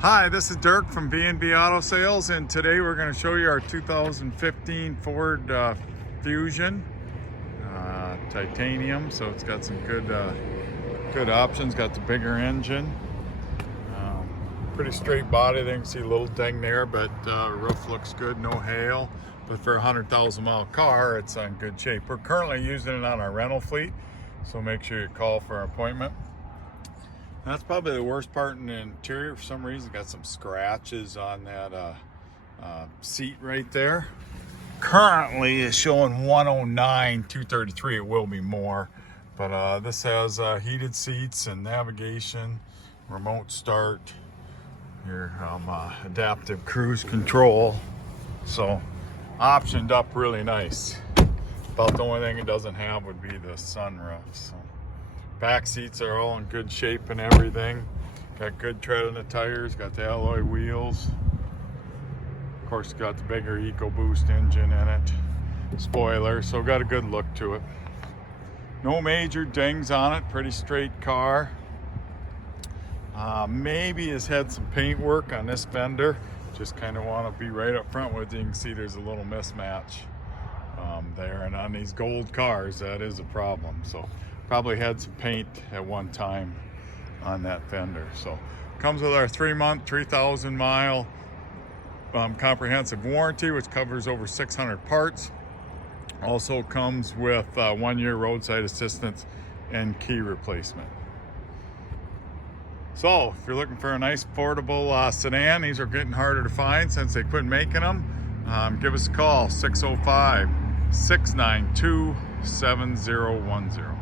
Hi, this is Dirk from B&B Auto Sales, and today we're going to show you our 2015 Ford Fusion titanium. So it's got some good options. Got the bigger engine, pretty straight body. There you can see a little ding there, but roof looks good, no hail. But for a 100,000 mile car, it's in good shape. We're currently using it on our rental fleet, so make sure you call for an appointment. That's probably the worst part in the interior. For some reason, got some scratches on that seat right there. Currently, it's showing 109, 233. It will be more, but this has heated seats and navigation, remote start, your adaptive cruise control. So, optioned up really nice. About the only thing it doesn't have would be the sunroof. So. Back seats are all in good shape and everything. Got good tread on the tires, got the alloy wheels. Of course, got the bigger EcoBoost engine in it. Spoiler, so got a good look to it. No major dings on it, pretty straight car. Maybe has had some paint work on this fender. Just kind of want to be right up front with you. You can see there's a little mismatch there, and on these gold cars, that is a problem. So probably had some paint at one time on that fender. So comes with our 3-month, 3,000 mile comprehensive warranty, which covers over 600 parts. Also comes with 1 year roadside assistance and key replacement. So if you're looking for a nice portable sedan, these are getting harder to find since they quit making them. Give us a call, 605-692-7010.